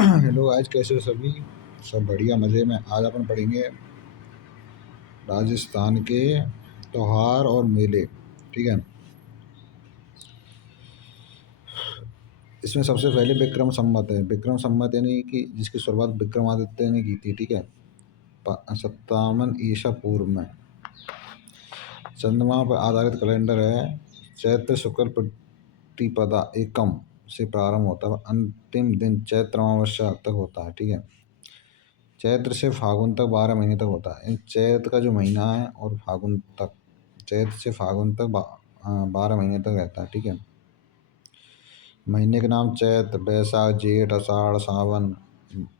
Hello, आज कैसे हो सभी। सब बढ़िया मज़े में। आज अपन पढ़ेंगे राजस्थान के त्योहार और मेले। ठीक है। इसमें सबसे पहले विक्रम संवत है। विक्रम संवत यानी कि जिसकी शुरुआत विक्रमादित्य ने की थी। ठीक है। 57 ईसा पूर्व में चंद्रमा पर आधारित कैलेंडर है। चैत्र शुक्ल प्रतिपदा एकम से प्रारंभ होता है, अंतिम दिन चैत्र अमावस्या तक होता है। ठीक है। चैत्र से फागुन तक 12 महीने तक होता है। चैत्र का जो महीना है और फागुन तक, चैत्र से फागुन तक 12 महीने तक रहता है। ठीक है। महीने के नाम चैत्र, बैसाख, जेठ, आषाढ़, सावन,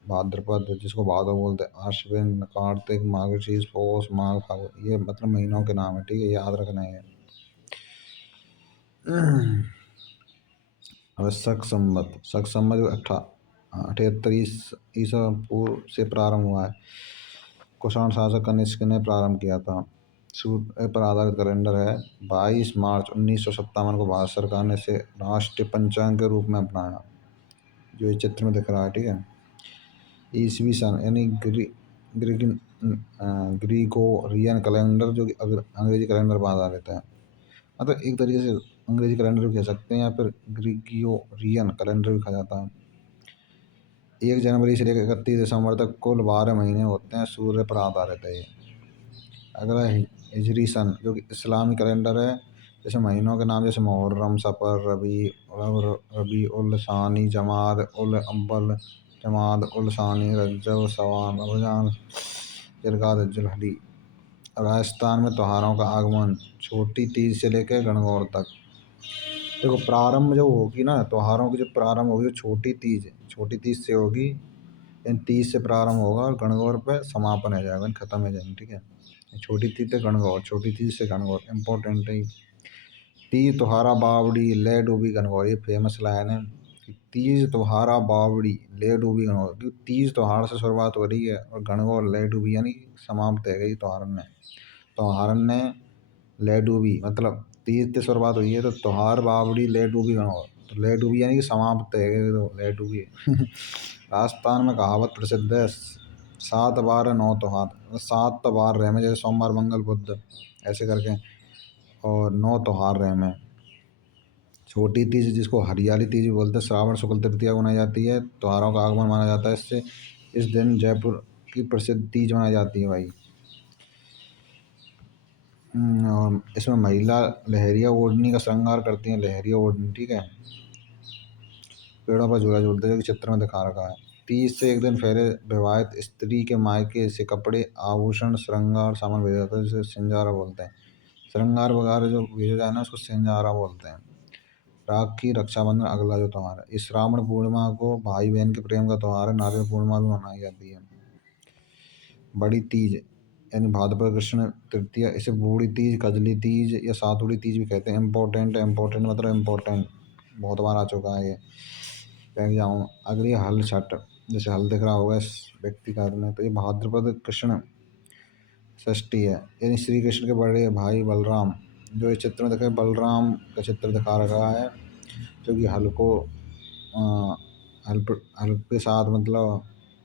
भाद्रपद जिसको भादो बोलते हैं, आश्विन, कार्तिक, मार्गशीर्ष, पौष, माघ, फागुन, ये मतलब महीनों के नाम है। ठीक है, याद रखना है। अब शक संवत 78 ईसा पूर्व से प्रारंभ हुआ है। कुषाण शासक कनिष्क ने प्रारंभ किया था। सूर्य पर आधारित कैलेंडर है। 22 मार्च 1957 को भारत सरकार ने इसे राष्ट्रीय पंचांग के रूप में अपनाया, जो इस चित्र में दिख रहा है। ठीक है। ईसवी सन यानी ग्रीगोरियन कैलेंडर, जो कि अंग्रेजी कैलेंडर पर आधारित है। मतलब एक तरीके से अंग्रेजी कैलेंडर भी कह सकते हैं या फिर ग्रीगोरियन कैलेंडर भी कहा जाता है। 1 जनवरी से लेकर 31 दिसंबर तक कुल 12 महीने होते हैं। सूर्य पर आधारित है ये। अगला हिजरी सन, जो कि इस्लामी कैलेंडर है। जैसे महीनों के नाम जैसे मुहर्रम, सफ़र, रबी उल सानी, जमाद उल अव्वल, जमाद उल सानी, रजब, शवाल, रमजान, जिलकाद, जुलहली। राजस्थान में त्योहारों का आगमन छोटी तीज से लेकर गणगौर तक। देखो, प्रारंभ जो होगी ना त्योहारों की, जो प्रारंभ होगी वो छोटी तीज से होगी। इन तीज से प्रारंभ होगा और गणगौर पे समापन हो जाएगा, खत्म हो जाएंगे। ठीक है। छोटी तीज से गणगौर, छोटी तीज से गणगौर इम्पोर्टेंट है। तीज त्योहारा बावड़ी ले डूबी गणगौर, ये फेमस लाइन है कि तीज त्योहारा बावड़ी ले डूबी गणगौर, क्योंकि तीज त्योहार से शुरुआत हो रही है और गणगौर ले डूबी यानी समाप्त है गई त्योहार ने ले डूबी मतलब तीज से शुरुआत हुई है तो त्योहार बावड़ी ले डूबी गणगौर, तो ले डूबी यानी कि समाप्त है गई, तो ले डूबी राजस्थान में कहावत प्रसिद्ध है, 7 बार 9 त्योहार, 7 बार रह में, जैसे सोमवार, मंगल, बुध ऐसे करके, और 9 त्योहार रह में। छोटी तीज जिसको हरियाली तीज भी बोलते हैं, श्रावण शुक्ल तृतीया को मनाई जाती है। त्योहारों का आगमन माना जाता है इससे। इस दिन जयपुर की प्रसिद्ध तीज मनाई जाती है भाई। और इसमें महिला लहरिया ओढ़नी का श्रृंगार करती हैं, लहरिया ओढ़नी। ठीक है। पेड़ों पर झूला झूलते हैं, जो कि चित्र में दिखा रखा है। तीज से एक दिन पहले विवाहित स्त्री के मायके से कपड़े, आभूषण, श्रृंगार सामान भेजा जाता है, जिसे सिंजारा बोलते हैं। श्रृंगार वगैरह जो भेजा जाए ना, उसको सिंजारा बोलते हैं। राखी, रक्षाबंधन अगला जो त्योहार है। इस श्रावण पूर्णिमा को भाई बहन के प्रेम का त्योहार है। नारियल पूर्णिमा भी मनाई जाती है। बड़ी तीज यानी भाद्रपद कृष्ण तृतीया, इसे बूढ़ी तीज, कजली तीज या सातुड़ी तीज भी कहते हैं। इम्पोर्टेंट है, इम्पोर्टेंट मतलब इम्पोर्टेंट, बहुत बार आ चुका है ये एग्जाम। अगली हल छठ, जैसे हल दिख रहा होगा इस व्यक्ति का हाथ में, तो ये भाद्रपद कृष्ण षष्ठी है, यानी श्री कृष्ण के बड़े भाई बलराम, जो इस चित्र में दिखा है, बलराम का चित्र दिखा रखा है, जो कि हल को हल के साथ मतलब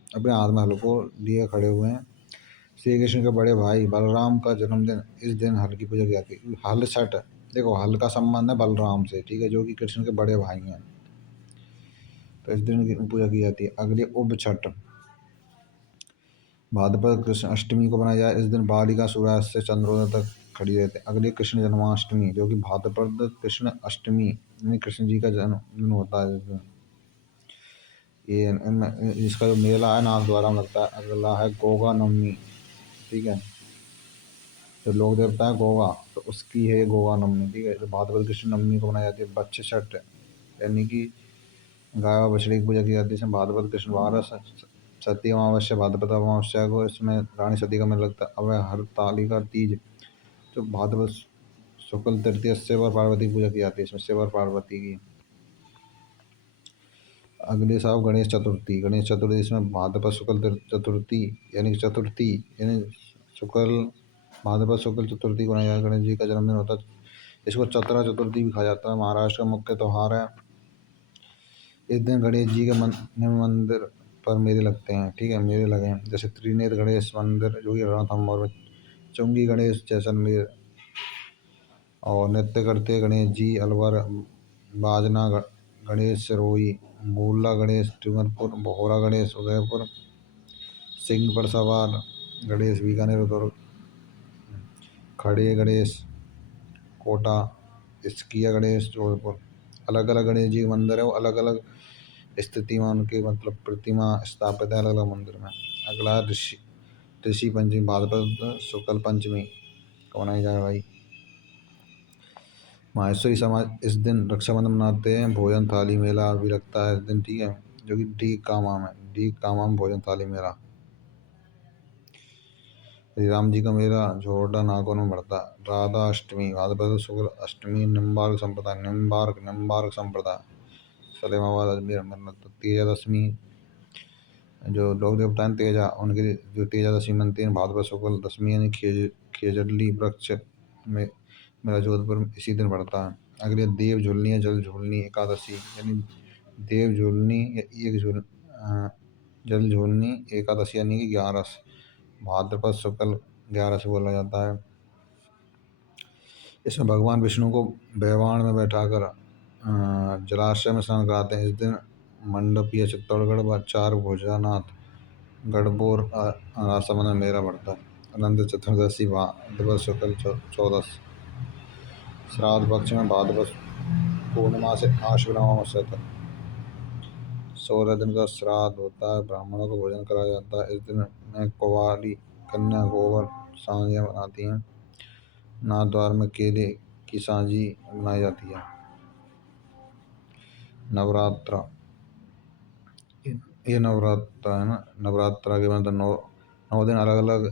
अपने हाथ में हल को लिए खड़े हुए हैं। श्री कृष्ण के बड़े भाई बलराम का जन्मदिन, इस दिन हल की पूजा की जाती है। हल छठ, देखो हल का संबंध है बलराम से, ठीक है, जो कि कृष्ण के बड़े भाई हैं, तो इस दिन की पूजा की जाती है। अगली उब छठ, भाद्रपद कृष्ण अष्टमी को बनाया जाए। इस दिन बालिका सूर्यास्त से चंद्रोदय तक खड़ी रहती है। अगली कृष्ण जन्माष्टमी, जो कि भाद्रपद कृष्ण अष्टमी यानी कृष्ण जी का जन्मदिन होता है इस दिन। ये इसका जो मेला है नाथ द्वारा में लगता है। अगला है गोगा नवमी। ठीक है। जो लोक देवता है गोगा, तो उसकी है गोगा नवमी। ठीक है। जो भाद्रपद कृष्ण नवमी को मनाई जाती है। बच्चे छठ यानी कि गाय व बछड़े की पूजा की जाती है। इसमें भाद्रपद कृष्ण 12 सती अमावस्या, भाद्रपद अमावस्या को इसमें रानी सती का मेला लगता है। अब हरतालिका तीज, जो भाद्रपद शुक्ल तृतीया, शिव और पार्वती की पूजा की जाती है इसमें, शिव और पार्वती की। अगले साहब गणेश चतुर्थी इसमें भाद्रपद शुक्ल चतुर्थी यानी कि चतुर्थी यानी शुक्ल भाद्रपद शुक्ल चतुर्थी को मनाया जाता है। गणेश जी का जन्मदिन होता है। इसको चतरा चतुर्थी भी कहा जाता है। महाराष्ट्र का मुख्य त्योहार है। इस दिन गणेश जी के मंदिर पर मेले लगते हैं, ठीक है, मेले लगे हैं। जैसे त्रिनेत्र गणेश मंदिर जो कि रणथंभौर में, चुंगी गणेश जैसलमेर, और नृत्य करते गणेश जी अलवर, बाजना गणेश सिरोही, मूला गणेश डूंगरपुर, बोहरा गणेश उदयपुर, सिंह पर सवार गणेश बीकानेर दुर्ग, खड़े गणेश कोटा, स्किया गणेश जोधपुर। अलग अलग गणेश जी के मंदिर है, वो अलग अलग स्थिति में उनके मतलब प्रतिमा स्थापित है अलग अलग मंदिर में। अगला ऋषि ऋषि पंचमी, भाद्रपद शुक्ल पंचमी को मनाई जाए भाई। माहेश्वरी समाज इस दिन रक्षाबंधन मनाते हैं, भोजन थाली मेला भी लगता है इस दिन, ठीक है, जो कि डीग कामा में, डीग कामा में भोजन थाली मेला। श्री राम जी का मेला झोरडा नागौर में बढ़ता है। राधा अष्टमी, भाद्रपद शुक्ल अष्टमी, निम्बार्क संप्रदाय, निम्बार्क संप्रदाय सलेमाबाद अजमेर मन्नत। तेजादशमी, जो लोक देवता हैं तेजा, उनकी जो तेजादशमी मनती है भाद्रपद शुक्ल दशमी, यानी खेजड़ली वृक्ष में मेरा जोधपुर में इसी दिन बढ़ता है। अगले देव झुलनी या जल झूलनी एकादशी, यानी देव झूलनी या एक झूल जल झूलनी एकादशी यानी कि 11 भाद्रपद शुक्ल 11 से बोला जाता है। इसमें भगवान विष्णु को बैवाण में बैठाकर जलाशय में स्नान कराते हैं। इस दिन मंडपीय चित्तौड़गढ़ व चार भुजानाथ गढ़बोर राजसमंद में मेला बढ़ता है। अनंत चतुर्दशी भाद्रपद शुक्ल 14, श्राद्ध पक्ष में भाद्रपद पूर्णिमा से आश्विन अमावस्या तक 16 दिन का श्राद्ध होता है। ब्राह्मणों को भोजन कराया जाता है। इस दिन में कुंवारी कन्या गोबर सांझियाँ बनाती हैं। नाथ द्वार में केले की सांझी बनाई जाती है। नवरात्रा, ये नवरात्रा है ना, नवरात्रा के मतलब 9 दिन अलग अलग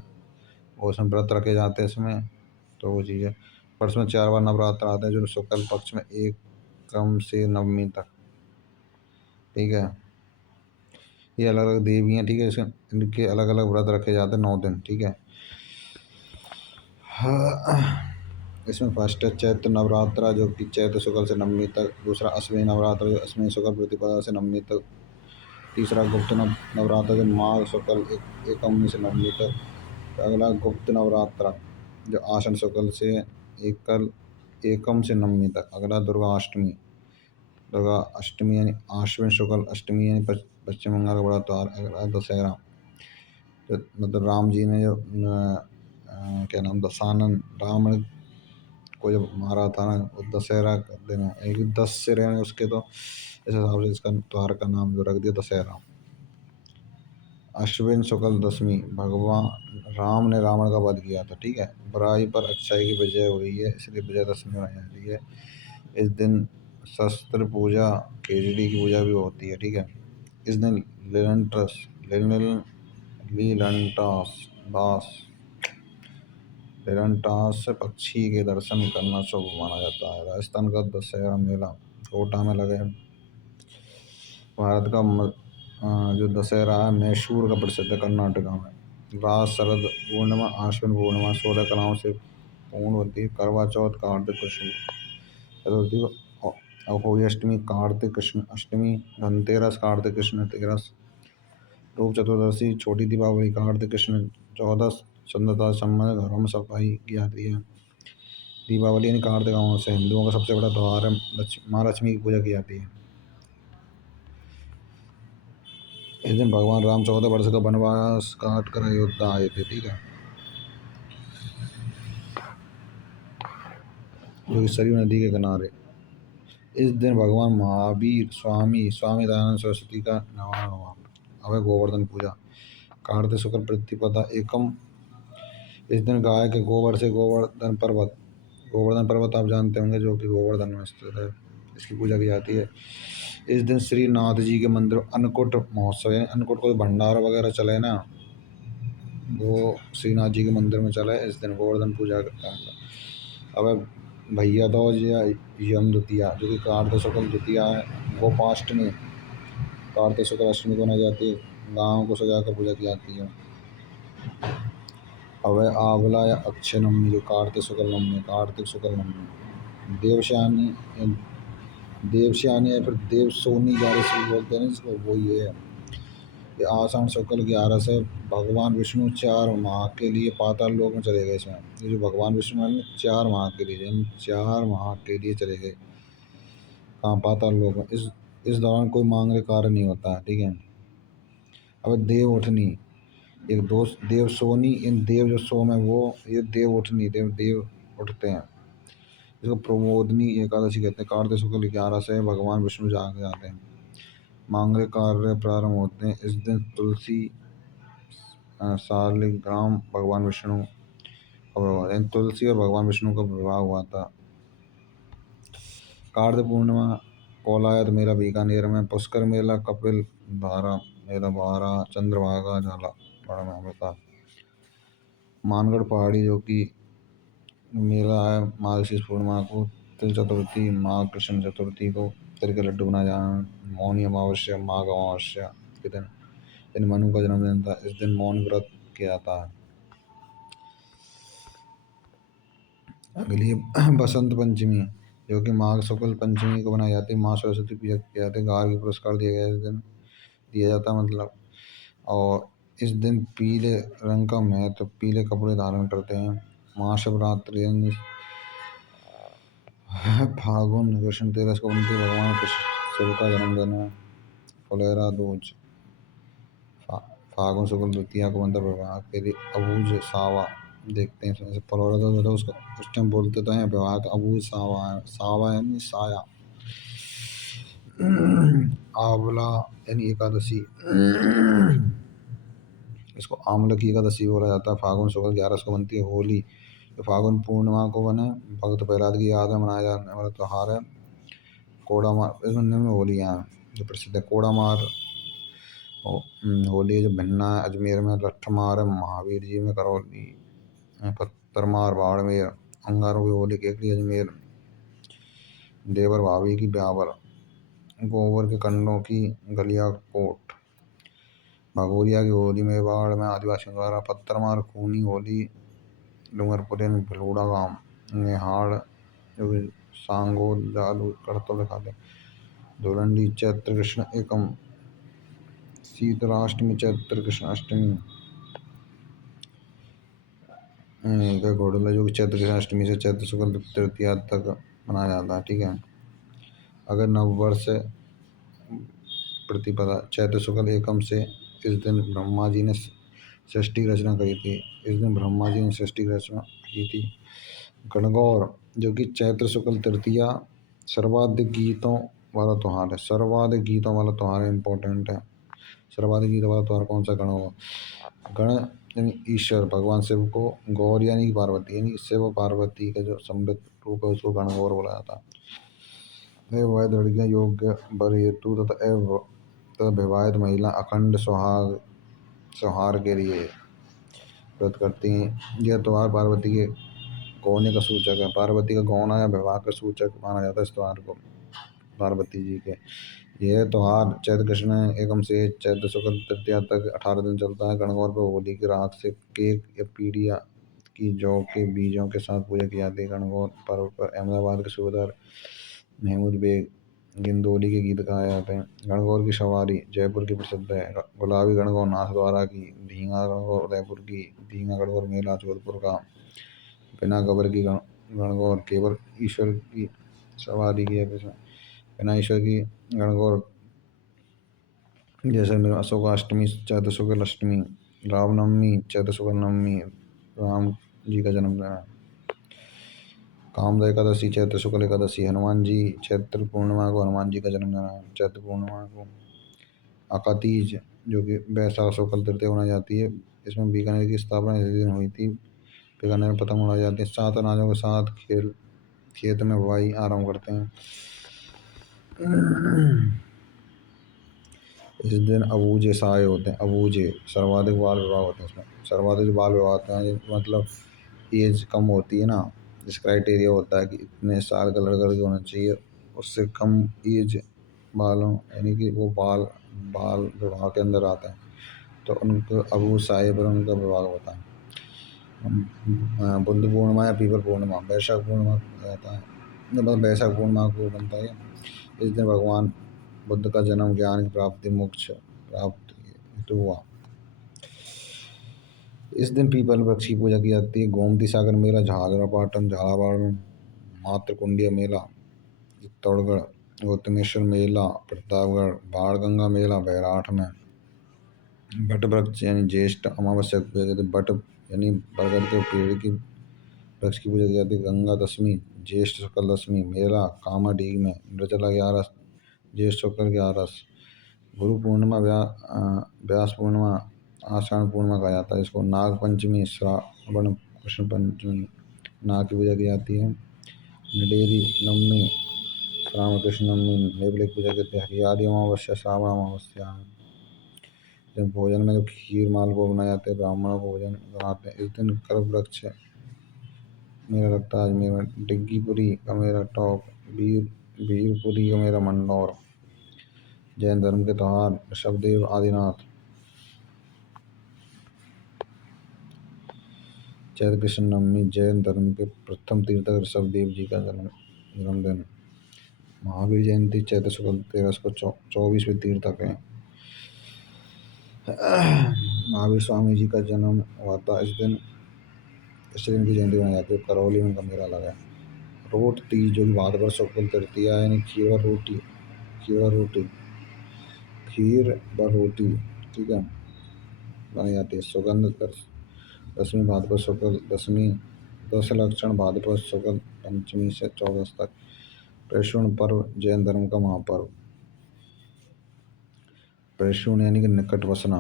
उसमें व्रत रखे जाते हैं इसमें, तो वो चीज़ है। पर इसमें 4 बार नवरात्र आते हैं, जो शुक्ल पक्ष में एकम से नवमी तक, ठीक है। ये अलग अलग देवी हैं, ठीक है, इसके इनके अलग अलग व्रत रखे जाते हैं 9 दिन, ठीक है। इसमें फर्स्ट है चैत्र नवरात्रा, जो कि चैत्र शुक्ल से नवमी तक। दूसरा अश्विनी नवरात्र, जो अश्विनी शुक्ल प्रतिपदा से नवमी तक। तीसरा गुप्त नवरात्र, जो माघ शुक्ल एकम से नवमी तक। अगला गुप्त नवरात्रा, जो आश्विन शुक्ल से एकम से नवमी तक। अगला दुर्गा अष्टमी यानी आश्विन शुक्ल अष्टमी, यानी पश्चिम बंगाल का बड़ा त्योहार। अगला दशहरा, जो मतलब राम जी ने जो क्या नाम दशानन रावण को जब मारा था ना, वो दशहरा का दिन है। एक 10 से रहने उसके, तो इस हिसाब से इसका त्योहार का नाम जो रख दिया दशहरा। अश्विन शुक्ल दशमी, भगवान राम ने रावण का वध किया था, ठीक है। बुराई पर अच्छाई की विजय हुई है, इसलिए विजयदशमी मनाई जाती है। इस दिन शस्त्र पूजा, केजड़ी की पूजा भी होती है, ठीक है। इस दिन लेरंटास पक्षी के दर्शन करना शुभ माना जाता है। राजस्थान का दशहरा मेला कोटा में लगे। भारत का जो दशहरा है मैसूर का प्रसिद्ध है कर्नाटका में। रास शरद पूर्णिमा, आश्विन पूर्णिमा 16 कलाओं से पूर्ण होती है। करवा चौथ, कार्तिक कृष्ण चतुर्थी, अहोई अष्टमी, कार्तिक कृष्ण अष्टमी, धनतेरस, कार्तिक कृष्ण तेरस, रूप चतुर्दशी, छोटी दीपावली, कार्तिक कृष्ण चौदस। सुंदरता संबंध घरों में सफाई की जाती है। दीपावली यानी कार्तिक अमावस्या हिंदुओं का सबसे बड़ा त्यौहार है। माँ लक्ष्मी की पूजा की जाती है। इस दिन भगवान राम 14 वर्ष का वनवास काट कर अयोध्या आए थे, ठीक है, जो कि सरयू नदी के किनारे। इस दिन भगवान महावीर स्वामी दयानंद सरस्वती का नवान हुआ। अब है गोवर्धन पूजा, कार्तिक शुक्ल प्रतिपदा एकम। इस दिन गाय के गोबर से गोवर्धन पर्वत आप जानते होंगे, जो कि गोवर्धन में स्थित है, इसकी पूजा की जाती है। इस दिन श्री नाथ जी के मंदिर अन्नकूट महोत्सव, यानी अन्नकूट कोई भंडारा वगैरह चले ना, वो श्रीनाथ जी के मंदिर में चला है। इस दिन गोवर्धन पूजा करता है। अब भैया दूज या यम द्वितीया, जो कि कार्तिक शुक्ल द्वितीया है। गोपाष्टमी, कार्तिक शुक्ल अष्टमी को मनाई जाती है। गाँव को सजाकर पूजा की जाती है। अब आंवला या अक्षय नवमी, जो कार्तिक शुक्ल नवमी। देवश्यानी या फिर देवसोनी ग्यारह बोलते हैं जिसको, वो ये है। ये आषाढ़ शुक्ल 11 से भगवान विष्णु 4 माह के लिए पाताल लोक में चले गए। इसमें ये जो भगवान विष्णु है ना, 4 माह के लिए, यानी 4 माह के लिए चले गए कहाँ, पाताल लोक में। इस दौरान कोई मांगलिक कार्य नहीं होता है, ठीक है। अब देव उठनी, एक दोस्त देव सोनी, इन देव जो सोम है वो, ये देव उठनी, देव देव उठते हैं। इसको प्रमोदनी एकादशी कहते हैं। कार्तिक शुक्ल 11 से भगवान विष्णु जाग जाते हैं, मांगलिक कार्य प्रारंभ होते हैं। इस दिन तुलसी सालिग्राम भगवान विष्णु और तुलसी और भगवान विष्णु का विवाह हुआ था। कार्तिक पूर्णिमा कोलायत मेला बीकानेर में, पुष्कर मेला कपिल धारा मेला बारा, चंद्रभागा झाला बड़ा में होता। मानगढ़ पहाड़ी जो कि मेला है मार्गशीर्ष पूर्णिमा को, तिल चतुर्थी माघ कृष्ण चतुर्थी को तिल के लड्डू बनाए जाना। मौनी अमावस्या माघ अमावस्या के दिन इन मनु का जन्मदिन था। इस दिन मौन व्रत किया जाता है। अगली बसंत पंचमी जो कि माघ शुक्ल पंचमी को बनाई जाती है। माँ सरस्वती पूजा की जाती है। गार्गी पुरस्कार दिया गया इस दिन दिया जाता है मतलब। और इस दिन पीले रंग का महत्व, पीले कपड़े धारण करते हैं। महाशिवरात्रि यानी फागुन कृष्ण तेरस को बनती है, भगवान कृष्ण शिव का जन्मदिन है। फुलेरा दूज फागुन शुक्ल द्वितीया को बनता है, विवाह के लिए अबूझ सावा देखते हैं। जैसे फुलेरा दूज होता है उसको उस टाइम बोलते तो हैं विवाह का अबूझ सावा है, सावा यानी साया। आंवला यानी एकादशी, इसको आंवला की एकादशी बोला जाता है। फागुन शुक्ल 11 को बनती है। होली जो फागुन पूर्णिमा को बने, भक्त प्रहलाद की याद में मनाया जाने वाला त्योहार है। कोड़ा मार इसमें निम्न होलियाँ हैं जो प्रसिद्ध है। कोड़ा मार होली जो भिन्ना है अजमेर में, लट्ठमार है महावीर जी में, करौली पत्थर मार बाड़मेर, अंगारों की होली केकड़ी अजमेर, देवर भाभी की ब्यावर, गोबर के कंडों की गलियाकोट, भगोरिया की होली मेवाड़ में आदिवासियों द्वारा, पत्थर मार खूनी होली डूंगरपुर भलूड़ा गांव, निहाड़ जो कि सांगो जालू करतों दिखाते, धुलंडी चैत्र कृष्ण एकम, शीतलाष्टमी चैत्र कृष्ण अष्टमी, घोड़ला जो कि चैत्र कृष्ण अष्टमी से चैत्र शुक्ल तृतीया तक मनाया जाता है, ठीक है। अगर नववर्ष प्रतिपदा चैत्र शुक्ल एकम से, इस दिन ब्रह्मा जी ने सृष्टि की रचना करी थी। इस दिन ब्रह्मा जी ने सृष्टि की रचना की थी। गणगौर जो कि चैत्र शुक्ल तृतीया सर्वाधिक गीतों वाला त्योहार है। सर्वाधिक गीतों वाला त्योहार इंपॉर्टेंट है। सर्वाधिक गीतों वाला त्योहार कौन सा? गणगौर। गण यानी ईश्वर भगवान शिव को, गौर यानी पार्वती, यानी शिव पार्वती का जो समृद्ध रूप है उसको गणगौर बोला जाता है। वैध लड़कियां योग्य वर हेतु तथा विवाहित महिला अखंड सुहाग के लिए व्रत करती हैं। यह त्योहार पार्वती के गौने का सूचक है। पार्वती का गौना या विवाह का सूचक माना जाता है इस त्योहार को, पार्वती जी के। यह त्योहार चैत्र कृष्ण एकम से चैत्र शुक्ल तृतीया तक 18 दिन चलता है। गणगौर पर होली की राख से केक या पीड़िया की जौ के बीजों के साथ पूजा की जाती है। गणगौर पर्व पर अहमदाबाद के सूबेदार महमूद बेग गिंदोली के गीत गाए जाते हैं। गणगौर की सवारी जयपुर की प्रसिद्ध है। गुलाबी गणगौर नाथद्वारा की, धींगा गणगौर उदयपुर की, धींगा गणगौर मेला जोधपुर का, बिना गबर की गणगौर केवल ईश्वर की सवारी की है। बिना ईश्वर की गणगौर जैसलमेर अशोकाष्टमी चैत्र शुक्ल अष्टमी, रामनवमी चैत्र शुक्ल नवमी राम जी का जन्मदिन है। कामदा एकादशी चैत्र शुक्ल एकादशी, हनुमान जी चैत्र पूर्णिमा को हनुमान जी का जन्मदिन है चैत्र पूर्णिमा को। अकातीज जो कि बैसाख शुक्ल तृतीया मनाई जाती है। इसमें बीकानेर की स्थापना इसी दिन हुई थी। बीकानेर में पतंग उड़ाई जाती है। 7 अनाजों के साथ खेत में बुवाई आरम्भ करते हैं। इस दिन अबूझे साए होते हैं। अबूझे सर्वाधिक बाल विवाह होते हैं। इसमें सर्वाधिक बाल विवाह होते हैं, मतलब एज कम होती है ना, जिस क्राइटेरिया होता है कि इतने साल का लड़का लड़की होना चाहिए, उससे कम एज बालों यानी कि वो बाल विवाह के अंदर आते हैं, तो उनको अबू साए पर उनका विवाह होता है। बुद्ध पूर्णिमा या पीपल पूर्णिमा वैशाख पूर्णिमा रहता है, मतलब वैशाख पूर्णिमा को बनता है। इस दिन भगवान बुद्ध का जन्म, ज्ञान की प्राप्ति, मोक्ष प्राप्त तो हुआ। इस दिन पीपल वृक्ष की पूजा की जाती है। गोमती सागर मेला झाझरा पाटन झालावाड़ में, मातृकुंडिया मेला चित्तौड़गढ़, गौतमेश्वर मेला प्रतापगढ़, बाणगंगा मेला बैराठ में, बट वृक्ष यानी ज्येष्ठ अमावस्या की पूजा जाती है। बट यानी बरगद के पेड़ की वृक्ष की पूजा की जाती है। गंगा दशमी ज्येष्ठ शुक्ल दशमी मेला कामाडीह में, निर्जला ग्यारस ज्येष्ठ शुक्ल ग्यारस, गुरु पूर्णिमा व्यास पूर्णिमा आषाढ़ पूर्णिमा कहा जाता है इसको। नाग पंचमी श्रावण कृष्ण पंचमी नाग की पूजा की जाती है। नडेरी नवमी श्रावण कृष्ण नवमी नेवले की पूजा करते हैं। हरियाली अमावस्या श्रावण अमावस्या जब भोजन में जो खीर मालपुआ बनाए जाते हैं ब्राह्मणों को भोजन बनाते हैं। इस दिन कर वृक्ष मेला लगता है अजमेर में। डिग्गीपुरी का मेला टॉप, वीरपुरी का मेला मंदौर। जैन धर्म के त्योहार ऋषभदेव आदिनाथ, चैत्र कृष्ण नवमी जैन धर्म के प्रथम तीर्थकर ऋषभदेव जी का जन्मदिन। महावीर जयंती चैत्र शुक्ल 13 को 24वें तीर्थक है। महावीर स्वामी जी का जन्म हुआ था इस दिन की जयंती मनाई जाती है। करौली में का मेला लगा है। रोट तीज जो कि भाद्रपद शुक्ल तृतीया यानी खीर व रोटी ठीक है बनाई जाती है। सुगंध दशमी भाद्रपद शुक्ल दशमी, दश लक्षण भाद्रपद शुक्ल पंचमी से 14 तक। प्रसून पर्व जैन धर्म का महापर्व। प्रसून यानी कि निकट वसना,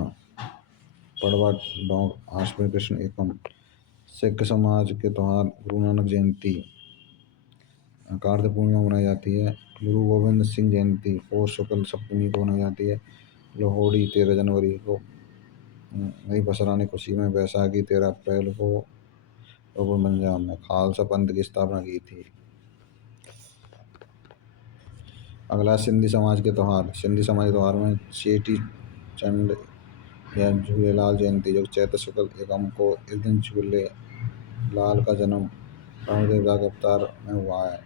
पड़वा डॉग आश्विन कृष्ण एकम। सिख समाज के त्योहार गुरु नानक जयंती कार्तिक पूर्णिमा मनाई जाती है। गुरु गोविंद सिंह जयंती पौष शुक्ल सप्तमी को मनाई जाती है। लोहड़ी 13 जनवरी को नई फसल आने खुशी में। बैसाखी 13 अप्रैल को रोपड़ पंजाब में खालसा पंथ की स्थापना की थी। अगला सिंधी समाज के त्योहार। सिंधी समाज के त्योहार में चेटी चंड या झूलेलाल जयंती जो चैत्र शुक्ल एकम को। इस दिन झूले लाल का जन्म रावण देवता के अवतार में हुआ है।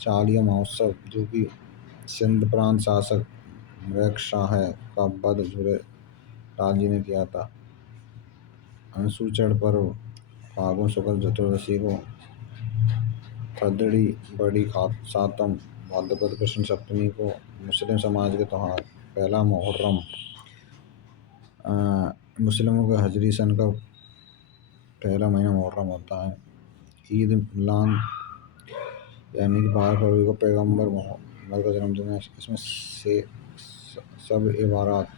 चालिया महोत्सव जो कि सिंध प्रांत शासक मृग शाह का वध झूलेलाल जी ने किया था। अनुसूचन पर्व फागुन शुक्ल चतुर्दशी को। थदड़ी बड़ी सातम भाद्रपद कृष्ण सप्तमी को। मुस्लिम समाज के त्योहार पहला मुहर्रम मुस्लिमों के हजरी सन का पहला महीना मुहर्रम होता है। ईद मिलान यानी कि 12 फरवरी को पैगम्बर मोहम्मद का जन्मदिन है। इसमें से सब इबारात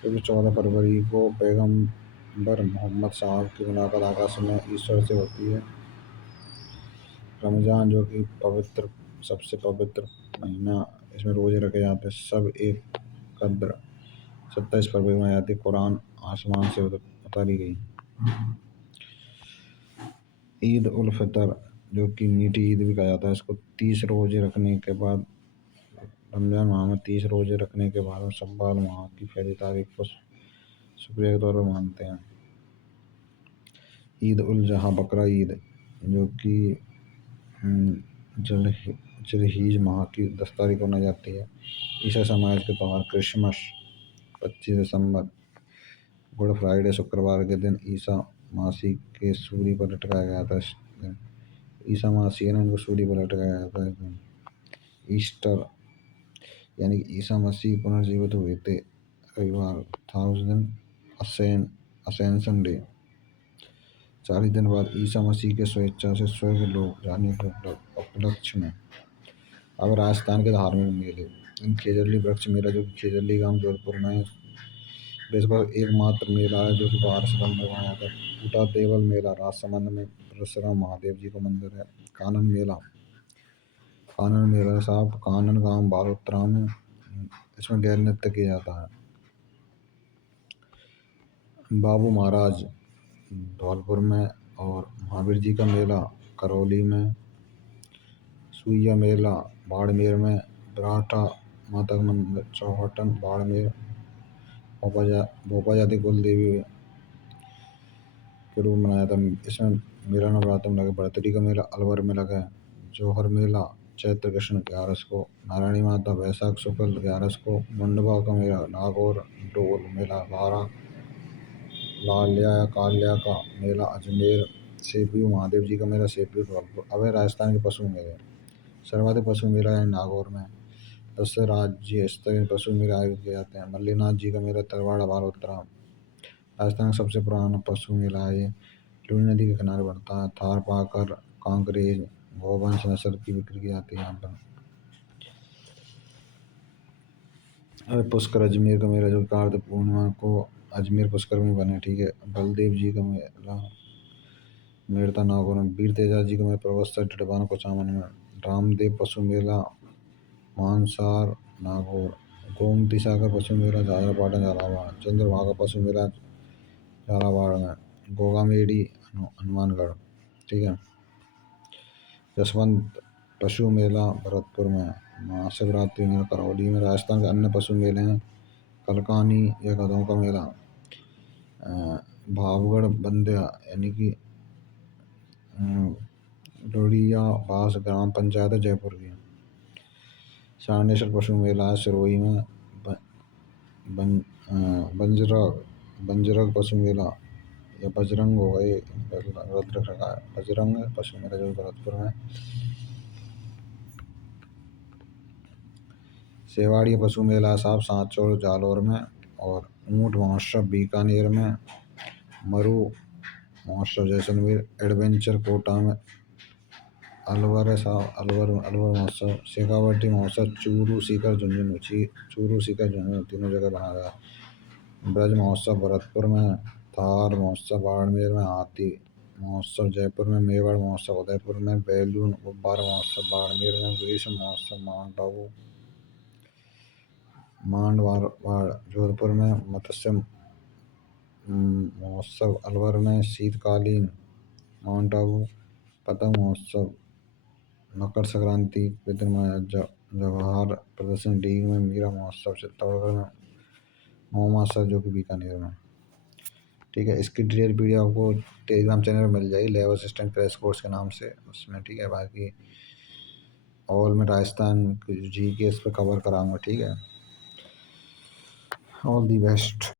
क्योंकि 14 फरवरी को पैगम्बर मोहम्मद साहब की मुलाकात आकाश में ईश्वर से होती है। रमज़ान जो कि सबसे पवित्र महीना, इसमें रोजे रखे जाते हैं। सब एक कद्र 27 फरवरी में आती है। कुरान आसमान से उतारी गई। ईद उल फितर जो कि मीठी ईद भी कहा जाता है इसको। 30 रोजे रखने के बाद रमजान माह में 30 रोजे रखने के बाद शव्वाल माह की पहली तारीख को शुक्रिया के तौर पर मानते हैं। ईद उल जहा बकरा ईद जो कि जिलहिज माह की 10 तारीख को मनाई जाती है। ईसाई समाज के त्योहार क्रिसमस 25 दिसंबर, गुड फ्राइडे शुक्रवार के दिन ईसा मसीह के सूली पर लटकाया गया था। ईसा मसीह ने उनको सूली पर लटकाया गया था। ईस्टर यानी कि ईसा मसीह पुनर्जीवित हुए थे रविवार था उस दिन। असेंशन डे 40 दिन बाद ईसा मसीह के स्वेच्छा से स्वर्ग लोग जाने के उपलक्ष्य में। अब राजस्थान के धार्मिक मेले। खेजरली वृक्ष मेला जो कि खेजरली गांव जोधपुर में देश का एकमात्र मेला है जो कि 12 सितंबर में मनाया जाता है। टूटा देवल मेला राजसमंद में परशुराम महादेव जी का मंदिर है। कानन मेला साहब कानन गांव बालोतरा में, इसमें गैर नृत्य किया जाता है। बाबू महाराज धौलपुर में और महावीर जी का मेला करौली में। सुइया मेला बाड़मेर में। बराठा माता का मंदिर चौहटन बाड़मेर। भोपा जाति कुल देवी के रूप में मनाया था। इसमें मेला नवरात्र में लगा। बड़तरी का मेला अलवर में लगा है। जौहर मेला चैत्र कृष्ण 11 को, नारायणी माता वैशाख शुक्ल 11 को, मुंडवा का मेला नागौर, डोल मेला 12, लाल्या या काल्या का मेला अजमेर, सेपी महादेव जी का मेला सेपी धौलपुर। अब है राजस्थान के पशु मेले। सर्वाधिक पशु मेला है नागौर में। 10 राज्य स्तरीय पशु मेला आयोजित किए जाते हैं। मल्लीनाथ जी का मेला तरवाड़ा बालोतरा। राजस्थान का सबसे पुराना पशु मेला है ये। लूनी नदी के किनारे बढ़ता है। थार पाकर कांकरेज गोवंश नस्ल की बिक्री की जाती है यहाँ पर। अब पुष्कर अजमेर का मेला जो कार्तिक पूर्णिमा को अजमेर पुष्कर में बने, ठीक है। बलदेव जी का मेला मेड़ता नागौर में। वीर तेजा जी का मेला प्रवस्तर टिटवाना कुचामन में। रामदेव पशु मेला मानसार नागौर। गोमती सागर पशु मेला झालरापाटन झालावाड़। चंद्रभागा पशु मेला झालावाड़ में। गोगामेड़ी हनुमानगढ़, ठीक है। जसवंत पशु मेला भरतपुर में। महाशिवरात्रि मेला करौली में। राजस्थान के अन्य पशु मेले हैं कलकानी या गधों का मेला भावगढ़ बंध्या यानी कि डोडिया बास ग्राम पंचायत है जयपुर की। सारनेश्वर पशु मेला है सिरोही में। बंजरग पशु मेला या बजरंग हो गए बजरंग पशु मेला जो भरतपुर में। सेवाड़ी पशु मेला साहब सांचौर जालौर में। और ऊंट महोत्सव बीकानेर में। मरु महोत्सव जैसलमेर। एडवेंचर कोटा में। अलवर महोत्सव शेखावटी महोत्सव चूरू सीकर झुंझुनू तीनों जगह बना गया। ब्रज महोत्सव भरतपुर में। थार महोत्सव बाड़मेर में। हाथी महोत्सव जयपुर में। मेवाड़ महोत्सव उदयपुर में। बैलून गुब्बारा महोत्सव बाड़मेर में। ग्रीष्म महोत्सव माउंट आबू मांडवाड़ जोधपुर में। मत्स्य महोत्सव अलवर में। शीतकालीन माउंट आबू। पतंग महोत्सव मकर संक्रांति के दिन जवाहर प्रदर्शन डीग में। मीरा महोत्सव चित्तौड़गढ़ में। महोत्सव जो कि बीकानेर में, ठीक है। इसकी डिटेल वीडियो आपको टेलीग्राम चैनल में मिल जाएगी लेवल असिस्टेंट क्रैश कोर्स के नाम से उसमें, ठीक है। बाकी ऑल में राजस्थान जी के इस पर कवर कराऊंगा, ठीक है। All the best.